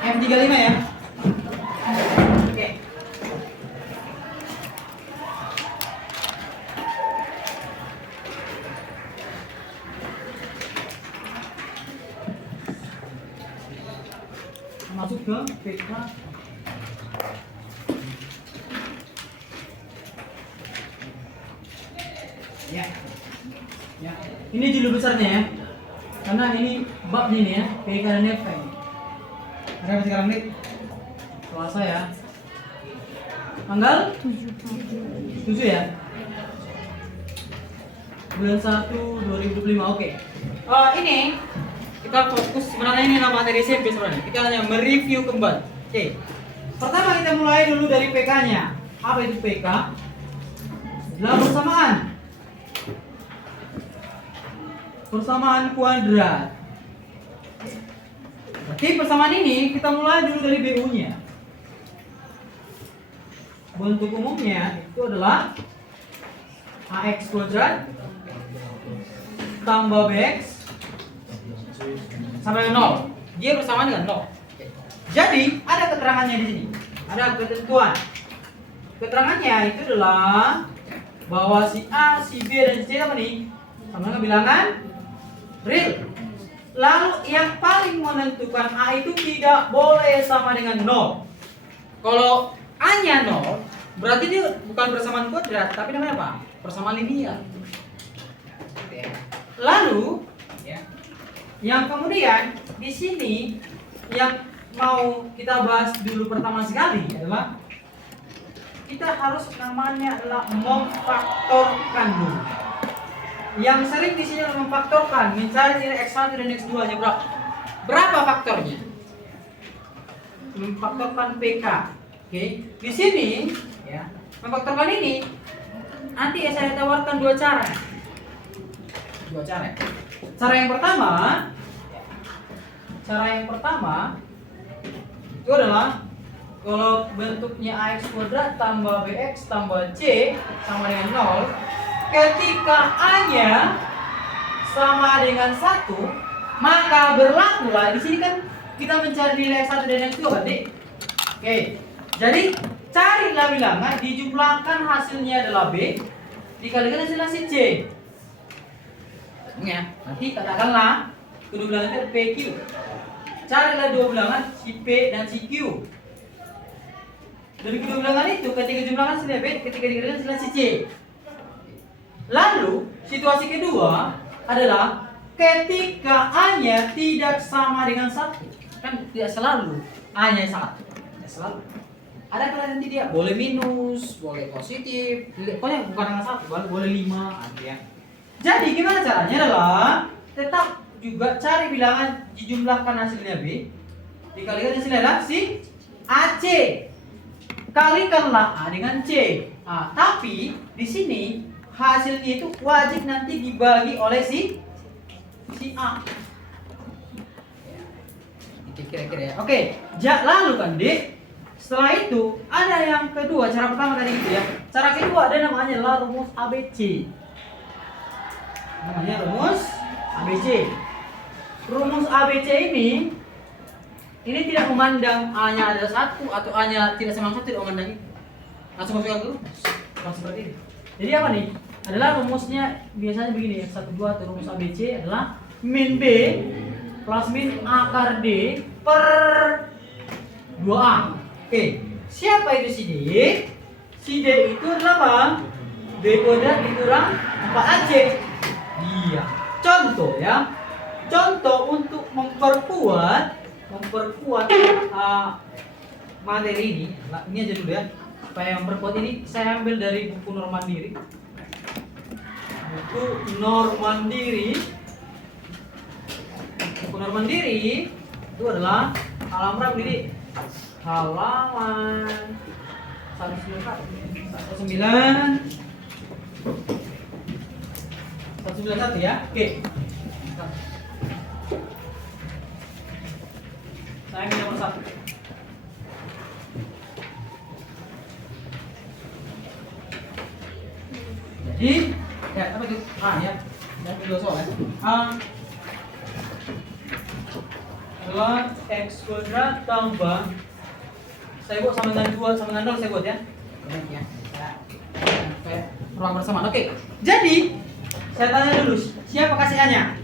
F35 ya. Oke. Masuk ke PK. Ya. Ya. Ini judul besarnya ya. Karena ini babnya nih ya, PK dan FK ini. Ada apa sekarang nih? Selasa ya. Tanggal 7 ya. Bulan 1 2025. Oke. Ini kita fokus sebenarnya ini nama materi SMP sebenarnya. Kita hanya mereview kembali. Oke. Pertama kita mulai dulu dari PK-nya. Apa itu PK? Adalah persamaan. Persamaan kuadrat. Oke, persamaan ini kita mulai dulu dari BU-nya. Bentuk umumnya itu adalah AX kuadrat tambah BX sama dengan 0. Dia bersamaan dengan 0. Jadi, ada keterangannya di sini. Ada ketentuan. Keterangannya itu adalah bahwa si A, si B, dan si C apa nih? Sama dengan bilangan real. Lalu yang paling menentukan A itu tidak boleh sama dengan 0. Kalau A-nya 0, berarti dia bukan persamaan kuadrat, tapi namanya apa? Persamaan linear. Lalu, ya, yang kemudian di sini yang mau kita bahas dulu pertama sekali adalah kita harus namanya adalah memfaktorkan dulu. Yang sering di sini memfaktorkan, mencari nilai X1 dan X2-nya berapa? Berapa faktornya? Memfaktorkan PK. Oke, di sini ya, memfaktorkan ini nanti saya tawarkan dua cara. Cara yang pertama itu adalah kalau bentuknya AX kuadrat tambah BX tambah C sama dengan 0, ketika A-nya sama dengan 1, maka berlakulah di sini kan kita mencari nilai X1 dan X2 kan, Dik? Oke. Jadi carilah bilangan, dijumlahkan hasilnya adalah B dikalikan hasilnya si C. Ya, nanti katakanlah kedua bilangan itu PQ. Carilah dua bilangan si P dan si Q. Dari kedua bilangan itu ketika jumlahkan hasilnya B, ketika dikalikan hasilnya si C. Lalu situasi kedua adalah ketika A-nya tidak sama dengan 1. Kan tidak selalu A-nya 1. Tidak selalu. Ada kalian nanti dia boleh minus, boleh positif, pokoknya bukan dengan 1, boleh 5 ya. Jadi gimana caranya adalah tetap juga cari bilangan, dijumlahkan hasilnya B dikalikan hasilnya adalah si AC. Kalikanlah A dengan C. Tapi di sini hasilnya itu wajib nanti dibagi oleh si A. Itu kira-kira ya. Oke, lalu kan Dik, setelah itu ada yang kedua, cara pertama tadi gitu ya. Cara kedua ada namanya adalah rumus ABC. Namanya rumus ABC. Rumus ABC ini tidak memandang A-nya ada 1 atau A-nya tidak sama 1, tidak memandang itu. Langsung masukkan ke rumus. Langsung seperti ini. Jadi apa nih? Adalah rumusnya biasanya begini, X12 atau rumus ABC adalah min B plus min akar D per 2A. Oke, siapa itu si D? Si D itu adalah apa? B kuadrat dikurang 4AC. Iya. Contoh ya. Contoh untuk memperkuat materi ini aja dulu ya. Supaya memperkuat ini saya ambil dari buku Normandiri. Buku Normandiri itu adalah halaman berapa ini? Halaman 191 ya. Oke. Saya ambil nomor 1. Jadi, ya apa itu? Ya. Dan kedua soal ya. adalah X kuadrat tambah, saya buat sama dengan 2 sama dengan 0 saya buat ya. Ya. Ruang bersamaan. Oke. Jadi saya tanya dulu, siapa kasih A-nya?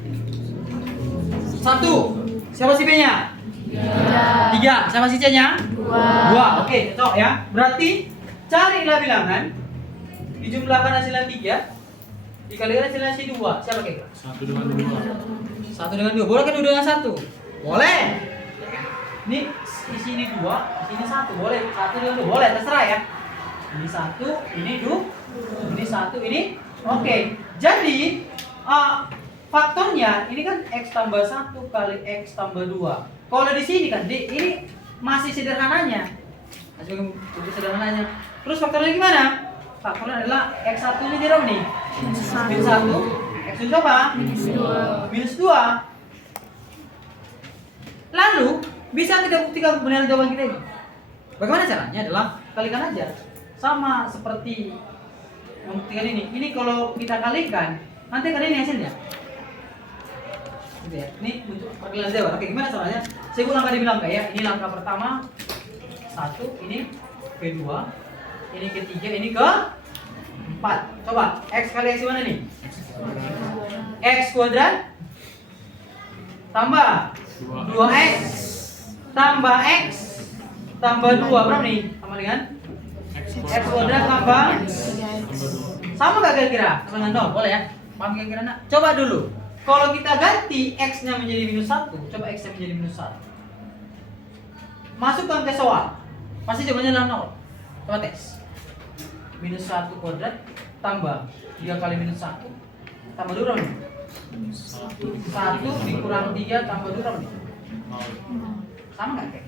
1. Siapa si B-nya? 3. Siapa si C-nya? 2. Oke, cocok ya. Berarti carilah bilangan, dijumlahkan hasilnya 3, dikalikan hasilnya si 2. Siapa kira? 1 dengan 2. 1 dengan 2. Boleh kan 2 dengan 1? Boleh. Ini di sini 2, di sini 1. Boleh. 1 dengan 2. Boleh, terserah ya. Ini 1, ini 2, ini 1, ini. Oke. Jadi faktornya ini kan X tambah 1 kali X tambah 2. Kalau di sini kan ini masih sederhananya. Masih sederhananya. Terus faktornya gimana? Faktornya adalah X1 ini di nih. Minus 1. X2 apa? Minus 2. Lalu bisa kita buktikan kebenaran jawaban kita ini. Bagaimana caranya? Adalah kalikan aja. Sama seperti membuktikan ini. Ini kalau kita kalikan, nanti kali ini hasilnya. Gitu ya. Ini untuk perkalian jawaban. Oke, gimana caranya? Saya ulang tadi bilang kayak ini langkah pertama 1, ini kedua, ini ketiga, ini ke 4. Coba X kali X mana nih? X kuadrat tambah 2X tambah X tambah 2 berapa nih? Sama dengan X kuadrat tambah sama gak kira-kira? Sama dengan 0, boleh ya? Paham kira-kira nak? Coba dulu. Kalau kita ganti X-nya menjadi minus 1, coba X-nya menjadi minus 1. Masukkan ke soal. Pasti jawabannya adalah 0. Coba tes. Minus 1 kuadrat tambah 3 kali minus 1 tambah 2 berapa nih? 1 dikurang 3 tambah 2 berapa nih? Sama nggak kayak?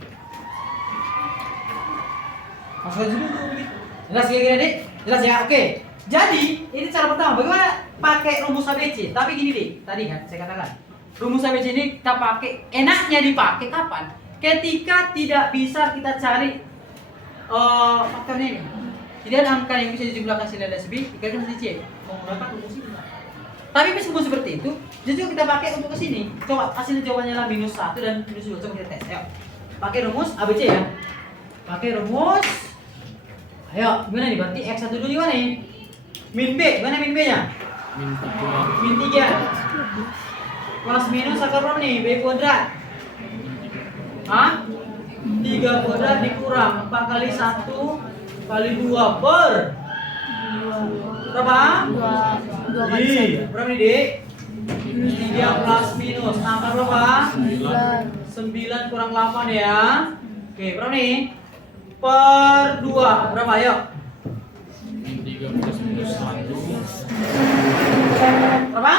Masuk aja dulu. Jelas kayak gini deh? Jelas ya? Oke. Jadi, ini cara pertama. Bagaimana pakai rumus ABC? Tapi gini deh, tadi kan saya katakan. Rumus ABC ini kita pakai, enaknya dipakai kapan? Ketika tidak bisa kita cari faktornya ini. Jadi ada angka yang bisa dijumlahkan hasilnya adalah B, dikalikan hasil C. Menggunakan rumus ini. Tapi meskipun seperti itu, justru kita pakai untuk ke sini. Coba hasilnya jawabannya adalah minus 1 dan minus 2. Coba kita tes. Ayo. Pakai rumus ABC ya. Pakai rumus. Ayo, gimana nih? Berarti X1 dulu gimana nih? Min B, gimana min B-nya? Min 3. Plus minus akar berapa nih? B kuadrat. Hah? 3 kuadrat dikurang 4 kali 1 kali 2 per berapa? 2 kali 1. Berapa nih, Dek? 3 plus minus akar berapa? 9 kurang 8 ya. Oke, berapa nih? Per 2. Berapa, ayo? 3 plus minus 1. Berapa?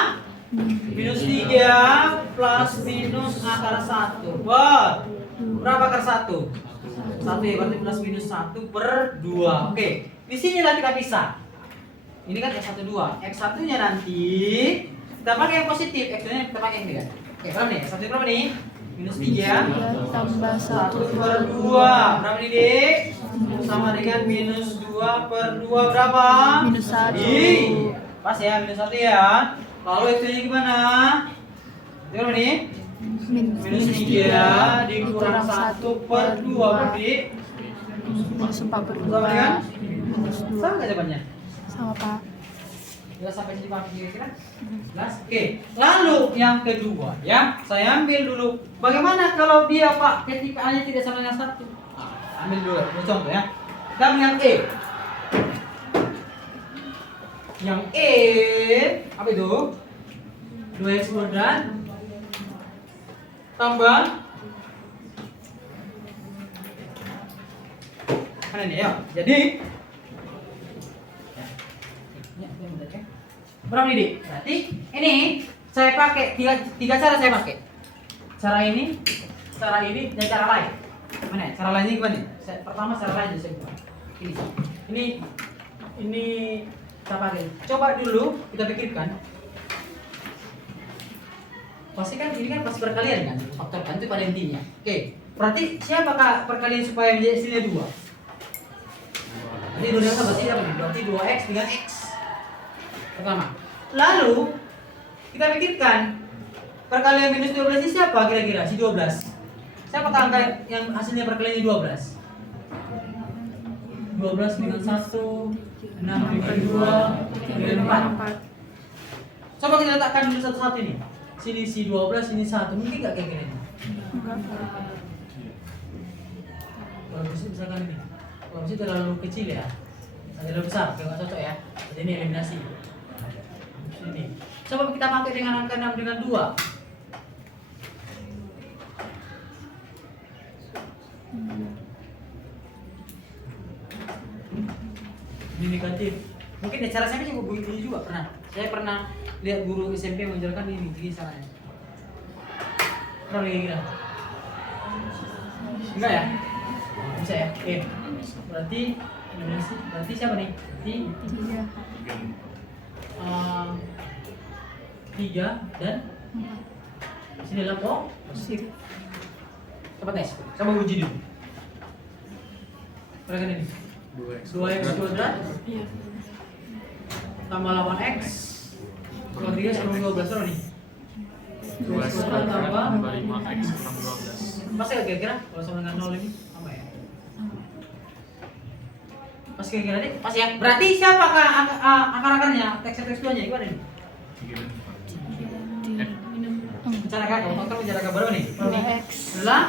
Minus 3 plus minus akar 1 per berapa akar 1? 1 ya, berarti plus minus 1 per 2. Oke, di sinilah kita pisah. Ini kan X1 2. X1 nya nanti kita pakai yang positif, X2 nya kita pakai yang negatif. Oke, berapa nih? X1 berapa nih? Minus 3 tambah 1 per 2. Berapa nih, Dek? Sama dengan minus 2 per 2 berapa? minus 1. Ih, pas ya, minus 1 ya. Lalu X2 nya gimana? Itu berapa nih? Minus 3 dikurang 1 per 2 berarti minus 4 per 2. sama dengan? Minus 2. Sama nggak jawabannya? Sama, Pak. Jelas sampai sini paham kira-kira? Jelas? Oke. Lalu yang kedua ya, saya ambil dulu. Bagaimana kalau dia Pak ketika A-nya tidak sama dengan 1? Ambil dulu, ini contoh ya. Kita ambil yang E. Yang E apa itu? 2x kuadrat tambah mana nih ya? Jadi berapa nih, Dik? Berarti ini saya pakai tiga cara saya pakai. Cara ini, dan cara lain. Mana ya? Cara lainnya gimana nih? Pertama cara lain saya buat. Ini kita pakai. Coba dulu kita pikirkan. Pasti kan ini kan pasti perkalian kan? Faktor kan itu pada intinya. Oke. Berarti siapakah perkalian supaya menjadi hasilnya 2? Jadi 2 dengan berarti apa nih? Berarti 2x dengan x. Pertama. Lalu kita pikirkan perkalian minus 12 ini siapa kira-kira? Si 12. Siapakah angka yang hasilnya perkaliannya 12? 12 dengan 1, 6 dengan 2, dengan 4. Coba kita letakkan dulu satu-satu ini. Sini si 12, sini 1. Mungkin nggak kayak gini? Enggak. Kalau misalkan ini, kalau misalnya terlalu kecil ya, terlalu besar, kalau nggak cocok ya. Jadi ini eliminasi. Sini. Coba kita pakai dengan angka 6 dengan 2. Ini negatif. Mungkin cara saya juga begini juga pernah. Saya pernah lihat guru SMP mengajarkan ini caranya. Pernah kayak gini? Enggak ya? Bisa ya? Oke. Berarti siapa nih? Tiga. 3 dan sini dalam kok? Coba tes. Coba uji dulu. Perhatikan ini. 2x kuadrat Iya. tambah 8x kurang 3 sama 12 berapa nih? 2x kuadrat tambah 5x kurang 12. Pas ya kira-kira kalau sama dengan 0 ini apa ya? Pas kira-kira nih, pas ya. Berarti siapa akar-akarnya? Teks duanya gimana nih? 3 dan 4. Bicara kakak, kalau faktor bicara kakak berapa nih? 2x. Adalah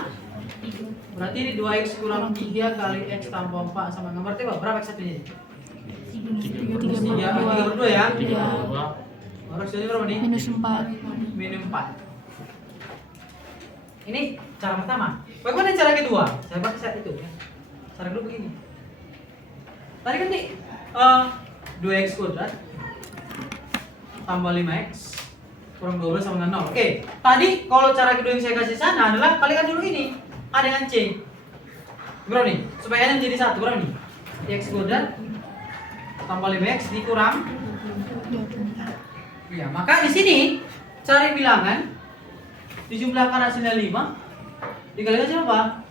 berarti ini 2x kurang 3 kali x tambah 4 sama dengan berarti berapa x satunya? 3 per 2 ya? 3 per 2. Orang satunya berapa nih? -4. Minus 4. Ini cara pertama. Bagaimana cara kedua? Saya pakai saat itu ya. Cara kedua begini. Tadi kan nih 2x kuadrat tambah 5x kurang 12 sama dengan 0. Oke. Tadi kalau cara kedua yang saya kasih sana adalah kalikan dulu ini A dengan C. Berapa nih? Supaya N jadi 1. Berapa nih? X kuadrat tambah 5x dikurang 24. ya, maka di sini cari bilangan dijumlahkan hasilnya 5 dikalikan siapa?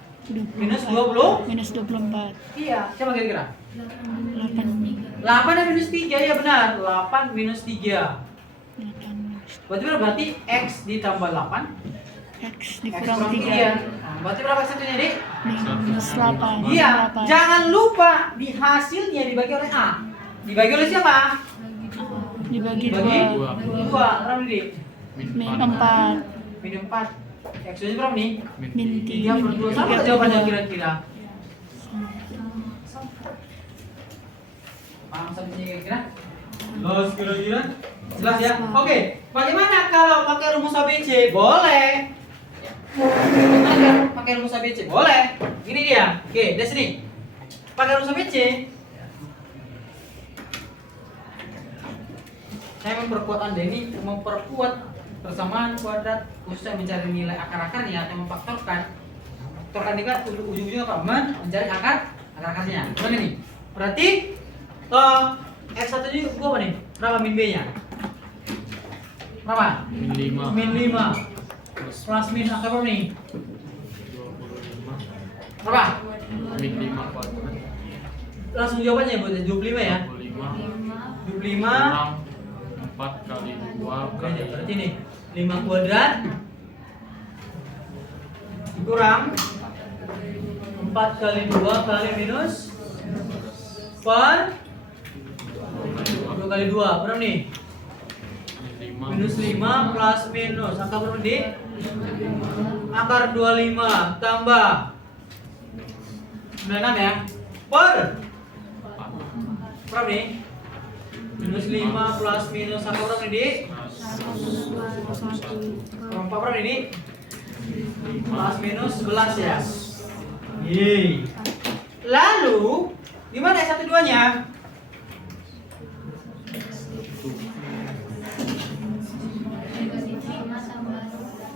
Minus 20. Minus 24. Iya, siapa kira-kira? 8. 8 dan minus 3 ya benar. 8 minus 3. 8. Berarti berapa? Berarti x ditambah 8 X x dikurang kurang 3. 3. Nah, berarti berapa satunya, Dik? Minus 8. Iya, jangan lupa di hasilnya dibagi oleh A. Dibagi oleh siapa? Dibagi Dibagi 2. 2. Berapa, Dik? Min 4. Minus 4. X nya berapa nih? Min 3 per 2. Sama nggak jawabannya kira-kira? Paham satunya kira-kira? Los kira-kira? Jelas ya? Oke, bagaimana kalau pakai rumus ABC? Boleh. Bagaimana pakai rumus ABC? Boleh. Ini dia. Oke, dari sini. Pakai rumus ABC. Saya memperkuat Anda ini memperkuat persamaan kuadrat khususnya mencari nilai akar-akarnya atau memfaktorkan. Faktorkan ini kan ujung-ujungnya apa? Mencari akar-akarnya. Gimana nih? Berarti X1 ini gua apa nih? Berapa min B-nya? Berapa? Min 5. Min 5 plus min akar berapa nih? 25. Berapa? Min 5 kuadrat. Langsung jawabannya buat 25 ya? 25 25 kurang 4 kali 2 Oke, kali berarti nih 5 kuadrat kurang 4 kali 2 kali minus per 2 kali 2 berapa nih? min 5 Minus 5 plus minus angka berapa di? Akar 25 tambah 96 ya? Per berapa nih? Minus 5 plus minus angka berapa nih di? Per 4 berapa nih di? Plus minus 11 ya? Yeay. Lalu gimana S12 nya?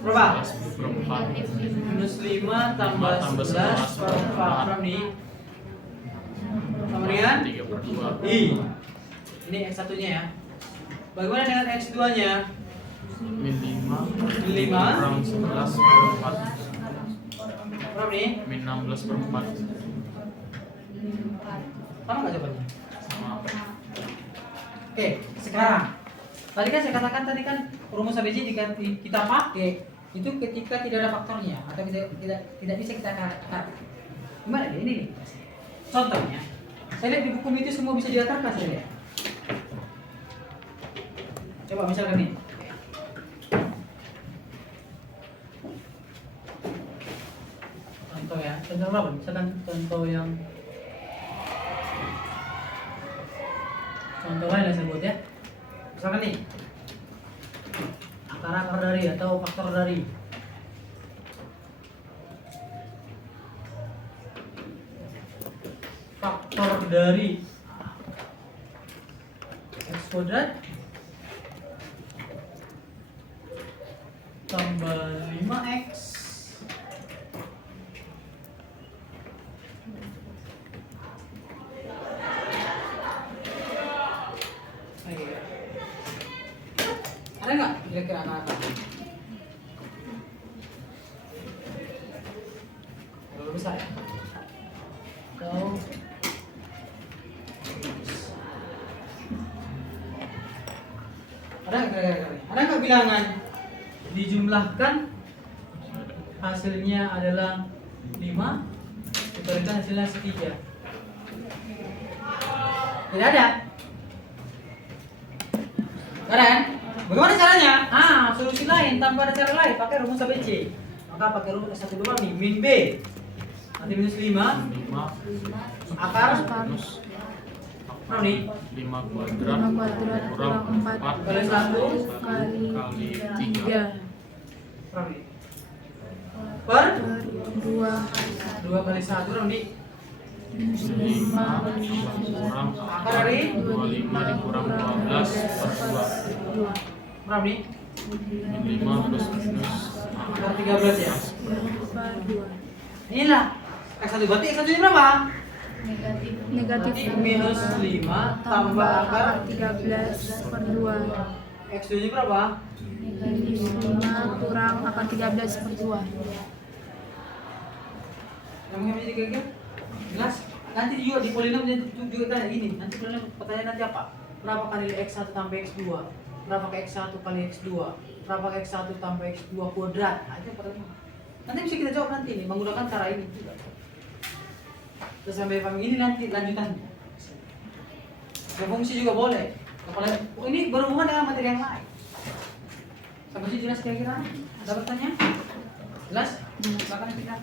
Berapa? Minus 5 tambah 11 per 4 berapa nih? Sama dengan? 3 per 2. I. Ini X1 nya ya. Bagaimana dengan X2 nya? Min 5 Min 5 kurang 11 per 4. berapa nih? Min 16 per 4. Sama nggak jawabannya? Sama. Oke, sekarang tadi kan saya katakan rumus ABC jika kita pakai itu ketika tidak ada faktornya atau tidak bisa kita akar. Gimana ya? Ini nih. Contohnya, saya lihat di buku itu semua bisa diakarkan saya lihat. Coba misalkan nih. Contoh ya, contoh apa? Misalkan contoh lain yang saya buat ya. Misalkan nih, akar dari atau faktor dari. Faktor dari x kuadrat tambah 5x ada nggak kira-kira angka-angka? Kalau besar ya? Atau ada nggak bilangan dijumlahkan hasilnya adalah 5 diberikan hasilnya 3? Tidak ada. Kan? Bagaimana caranya? Solusi lain tanpa ada cara lain, pakai rumus ABC. Maka pakai rumus S1 dulu nih, min B. Nanti minus 5 akar minus berapa nih? 5 kuadrat 5 kuadrat kurang 4 Kali 1 kali kali 3 berapa nih? Per 2 2 kali 1 berapa nih? minus 5 5 kurang Akar dari 25 dikurang 12 per 2 berapa nih? min 5 plus minus Akar 13 ya? per 2 Inilah X1 berarti X1 ini berapa? negatif Berarti minus 5 tambah akar 13 per 2 X2 ini berapa? negatif 5 kurang akar 13 per 2 Yang bisa kira-kira? Jelas? Nanti juga di polinom juga tanya gini. Nanti polinom pertanyaan nanti apa? Berapa kali X1 tambah X2? Berapa ke X1 kali X2? Berapa ke X1 tambah X2 kuadrat? Nah, itu pertanyaan. Nanti bisa kita jawab nanti nih menggunakan cara ini juga. Terus sampai paham ini nanti lanjutannya. Fungsi juga boleh. Apalagi ini berhubungan dengan materi yang lain. Sampai sini jelas kira-kira? Ada pertanyaan? Jelas? Silakan kita.